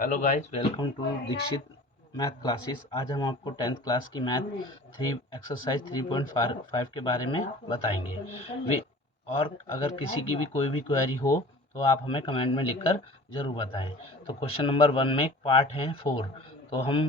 Hello guys, welcome to Dikshit math classes. आज हम आपको 10th क्लास की मैथ 3 एक्सरसाइज 3.5 के बारे में बताएंगे। वे और अगर किसी की भी कोई भी क्वेरी हो तो आप हमें कमेंट में लिखकर ज़रूर बताएं। तो क्वेश्चन नंबर 1 में पार्ट है 4। तो हम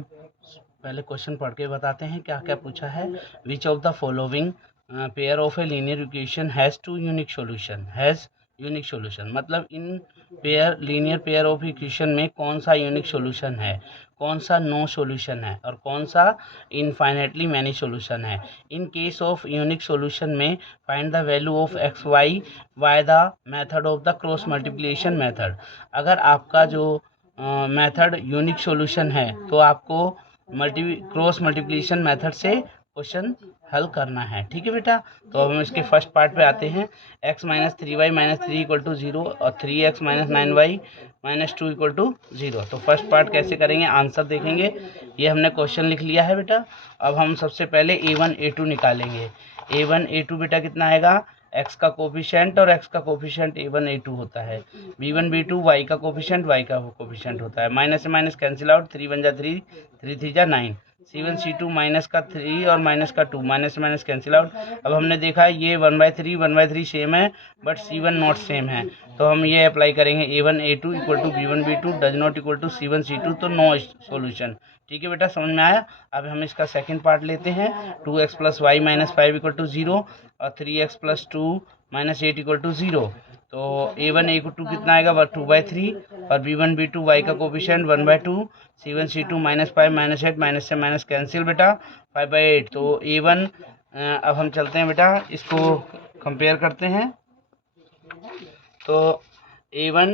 पहले क्वेश्चन पढ़ के बताते हैं क्या क्या पूछा है। Which of the following pair of a linear equation has to unique solution. Has unique solution मतलब in pair linear pair of equation में कौन सा यूनिक सॉल्यूशन है, कौन सा नो सॉल्यूशन है और कौन सा इनफाइनेटली मैनी सॉल्यूशन है। In case of unique solution में find the value of x y by the method of the cross multiplication method. अगर आपका जो मेथड यूनिक सॉल्यूशन है तो आपको क्रॉस मल्टीप्लिकेशन मेथड से क्वेश्चन हल करना है। ठीक है बेटा, तो अब हम इसके फर्स्ट पार्ट पे आते हैं। x minus 3y minus 3 equal to 0 और 3x minus 9y minus 2 equal to 0। तो फर्स्ट पार्ट कैसे करेंगे, आंसर देखेंगे। ये हमने क्वेश्चन लिख लिया है बेटा। अब हम सबसे पहले a1 a2 निकालेंगे। a1 a2 बेटा कितना आएगा, x का कोफिशिएंट और x का कोफिशिएंट a1 a2 होता है। b1 b2 y का कोफिशिएंट y का कोफिशिएंट होता है। माइनस से माइनस कैंसिल आउट, 3 1 जा 3, 3 3 जा 9। c1 c2 माइनस का 3 और माइनस का 2, माइनस से माइनस कैंसिल आउट। अब हमने देखा है ये 1/3 सेम है बट c1 नॉट सेम है, तो हम ये अप्लाई करेंगे a1 a2 equal to b1 b2 does not equal to c1 c2, तो नो सॉल्यूशन। ठीक है बेटा, समझ में आया। अब हम इसका सेकंड पार्ट लेते हैं। 2x plus Y minus 5 equal to 0 और 3x plus 2 minus 8 equal to 0। तो a1 a2 कितना आएगा 2/3 और b1 b2 y का coefficient 1/2, c1 c2 minus 5 minus 8 minus से माइनस कैंसिल बेटा 5/8। तो a1 अब हम चलते हैं बेटा, इसको कंपेयर करते हैं। तो a1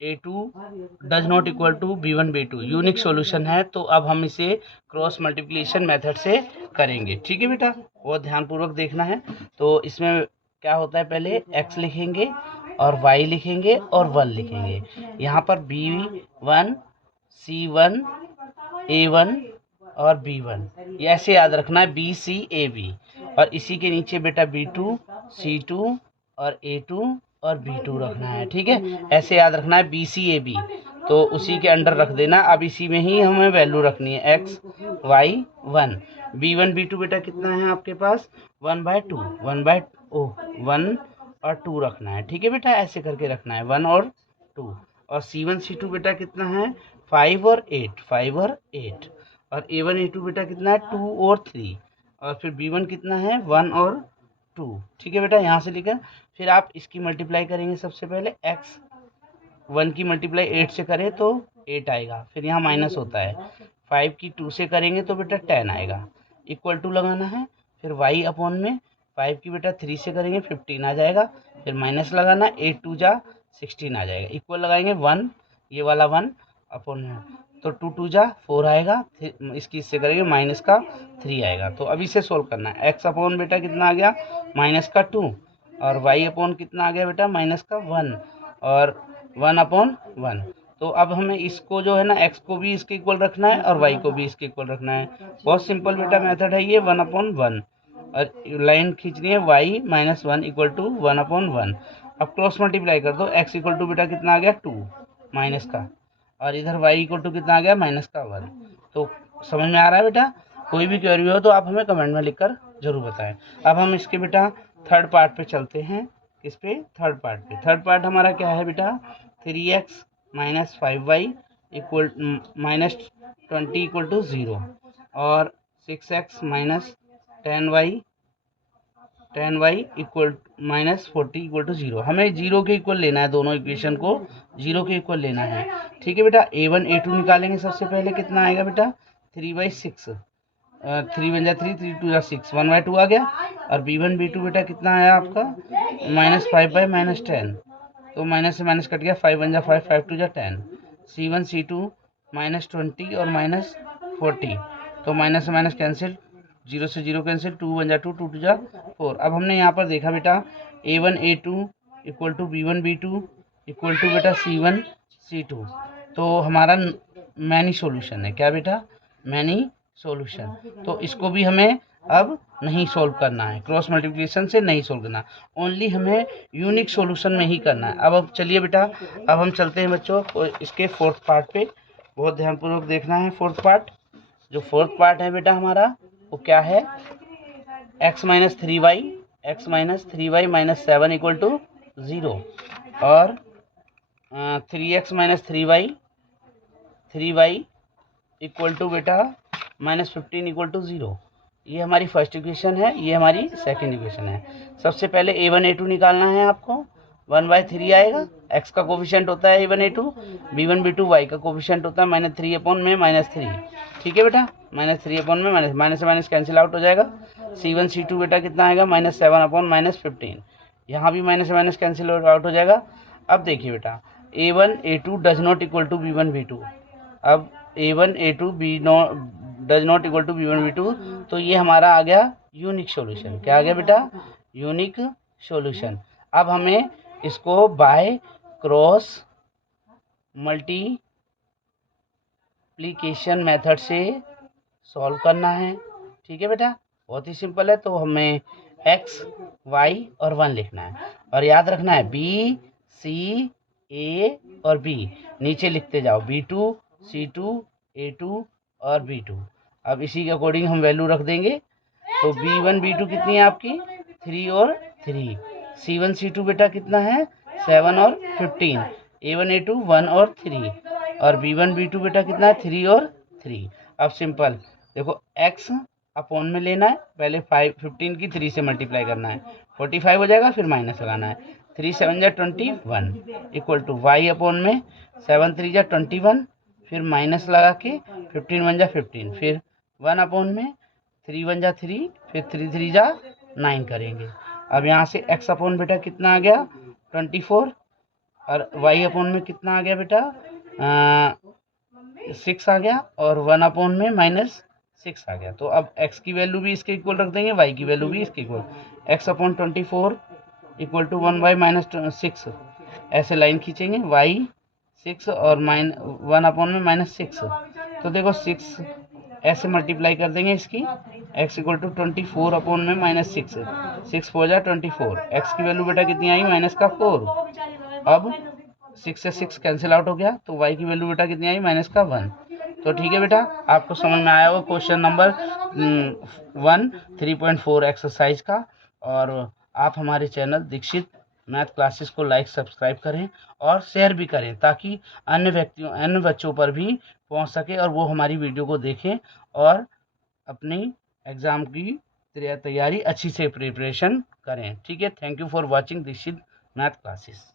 a2 does not equal to b1 b2 unique solution है, तो अब हम इसे क्रॉस मल्टीप्लिकेशन मेथड से करेंगे। ठीक है बेटा, वो ध्यानपूर्वक देखना है। तो इसमें क्या होता है, पहले x लिखेंगे और y लिखेंगे और 1 लिखेंगे। यहाँ पर b1 c1 a1 और b1 ये ऐसे याद रखना है, b c a b। और इसी के नीचे बेटा b2 c2 और a2 और b2 रखना है। ठीक है, ऐसे याद रखना है b c a b, तो उसी के अंडर रख देना। अब इसी में ही हमें वैल्यू रखनी है x y 1। b1 b2 बेटा कितना है आपके पास 1/2, 1 और 2 रखना है। ठीक है बेटा, ऐसे करके रखना है 1 और 2। और c1 c2 बेटा कितना है 5 और 8, 5 और 8। और a1 a2 बेटा कितना है 2 और 3। और फिर b1 कितना है 1 और 2। ठीक है बेटा, यहाँ से लिखा। फिर आप इसकी मल्टीप्लाई करेंगे। सबसे पहले x 1 की मल्टीप्लाई 8 से करें तो 8 आएगा, फिर यहाँ माइनस होता है। 5 की 2 से करेंगे तो बेटा 10 आएगा, इक्वल टू लगाना है। फिर y अपॉन में 5 की बेटा 3 से करेंगे 15 आ जाएगा, फिर माइनस लगाना, 8 2 जा 16 आ जाएगा, इक्वल लगाएंगे 1, ये वाला 1 अपॉन में, तो 2 2 जा 4 आएगा, फिर इसकी इससे करेंगे माइनस का 3 आएगा। तो अब इसे सोल्व करना है। x अपॉन बेटा कितना आ गया माइनस का 2 और y अपॉन कितना आ गया बेटा माइनस का 1 और 1/1। तो अब हमें इसको जो है ना x को भी इसके इक्वल रखना है और y को भी इसके इक्वल रखना है। बहुत सिंपल बेटा मेथड है ये, 1/1 और लाइन खींचनी है y माइनस 1 इक्वल टू 1/1। अब क्रॉस मल्टीप्लाई कर दो, x इक्वल टू बेटा कितना आ गया 2 माइनस का, और इधर y इक्वल टू कितना आ गया माइनस का 1। तो समझ में आ रहा है बेटा। कोई भी क्वेरी हो तो आप हमें कमेंट में लिखकर जरूर बताएं। अब हम इसके बेटा थर्ड पार्ट पे चलते हैं। किस पे, थर्ड पार्ट पे। थर्ड पार्ट हमारा क्या है बेटा 3x minus 5y equal minus 20 equal to 0 और 6x minus 10y equal minus 40 equal to 0। हमें 0 के इक्वल लेना है, दोनों इक्वेशन को 0 के इक्वल लेना है। ठीक है बेटा, a1 a2 निकालेंगे। सबसे पहले कितना आएगा बेटा 3/6, 3 1 जा 3, 3 2 जा 6, 1/2 आ गया। और b1 b2 बेटा कितना आया आपका माइनस 5/-10, तो माइनस से माइनस कट गया, 5 1 जा 5, 5 2 जा 10। c1 c2 माइनस 20 और माइनस 40, तो माइनस से माइनस कैंसिल, 0 से 0 कैंसिल, 2 1 जा 2, 2 2 जा 4। अब हमने यहाँ पर देखा बेटा a1 a2 equal to b1 b2 equal to बेटा c1 c2, तो हमारा मैनी सॉल्यूशन है। क्या बेटा, मैनी सॉल्यूशन। तो इसको भी हमें अब नहीं सोल्व करना है, क्रॉस मल्टीप्लिकेशन से नहीं सोल्व करना, ओनली हमें यूनिक सॉल्यूशन में ही करना है। अब चलिए बेटा, अब हम चलते हैं बच्चों इसके फोर्थ पार्ट पे। बहुत ध्यानपूर्वक देखना है फोर्थ पार्ट। जो फोर्थ पार्ट है बेटा हमारा वो क्या है, x minus 3y minus 7 equal to 0 और 3x minus 3y equal to बेटा माइनस 15 इक्वल टू 0। ये हमारी फर्स्ट इक्वेशन है, ये हमारी सेकंड इक्वेशन है। सबसे पहले a1 a2 निकालना है आपको। 1/3 आएगा, x का कोफिशिएंट होता है a1 a2, b1 b2 y का कोफिशिएंट होता है -3/3। ठीक है बेटा, -3/, माइनस से माइनस कैंसिल आउट हो जाएगा। c1 c2 बेटा कितना आएगा, -7/-15। यहाँ भी माइनस से माइनस कैंसिल आउट हो जाएगा। अब देखिए बेटा, a1 a2 does not equal to b1 b2। अब a1 a2 does not equal to b1 b2, तो ये हमारा आ गया यूनिक सॉल्यूशन। क्या आ गया बेटा, यूनिक सॉल्यूशन। अब हमें इसको बाय क्रॉस मल्टीप्लिकेशन मेथड से सॉल्व करना है। ठीक है बेटा, बहुत ही सिंपल है। तो हमें x y और 1 लिखना है और याद रखना है b c a और b नीचे लिखते जाओ, b2 c2 a2 और b2। अब इसी के अकॉर्डिंग हम वैल्यू रख देंगे। तो b1 b2 कितनी है आपकी, 3 और 3। c1 c2 बेटा कितना है, 7 और 15। a1 a2 1 और 3 और b1 b2 बेटा कितना है, 3 और 3। अब सिंपल देखो, x अपॉन में लेना है, पहले 15 की 3 से मल्टीप्लाई करना है, 45 हो जाएगा, फिर माइनस लगाना है। 3 7 जा 21 इक्वल टू y अपॉन में 7 3 जा 21, फिर माइनस लगा के 15 1 जा 15, फिर 1 अपॉन में 3 1 जा 3, फिर 3 3 जा 9 करेंगे। अब यहाँ से x अपॉन बेटा कितना आ गया, 24, और y अपॉन में कितना आ गया बेटा, 6 आ गया, और 1 अपॉन में -6 आ गया। तो अब x की वैल्यू भी इसके इक्वल रख देंगे, y की वैल्यू भी इसके equal. x upon 24 equal to 1/-6, ऐसे लाइन खींचेंगे, y 6 और 1 अपॉन में -6। तो देखो 6 ऐसे मल्टीप्लाई कर देंगे इसकी, x इक्वल टू 24 अपॉन में -6, 6 4 जा 24। x की वैल्यू बेटा कितनी आई, -4। अब 6 से 6 कैंसिल आउट हो गया, तो y की वैल्यू बेटा कितनी आई, -1। तो ठीक है बेटा, आपको समझ में आया होगा क्वेश्चन नंबर 1 3.4 एक्सरसाइज का। और आप हमारे चैनल दीक्षित मैथ क्लासेस को लाइक सब्सक्राइब करें और शेयर भी करें, ताकि अन्य बच्चों पर भी पहुंच सके और वो हमारी वीडियो को देखें और अपनी एग्ज़ाम की तैयारी अच्छी से प्रिपरेशन करें। ठीक है, thank you for watching Dikshit math classes.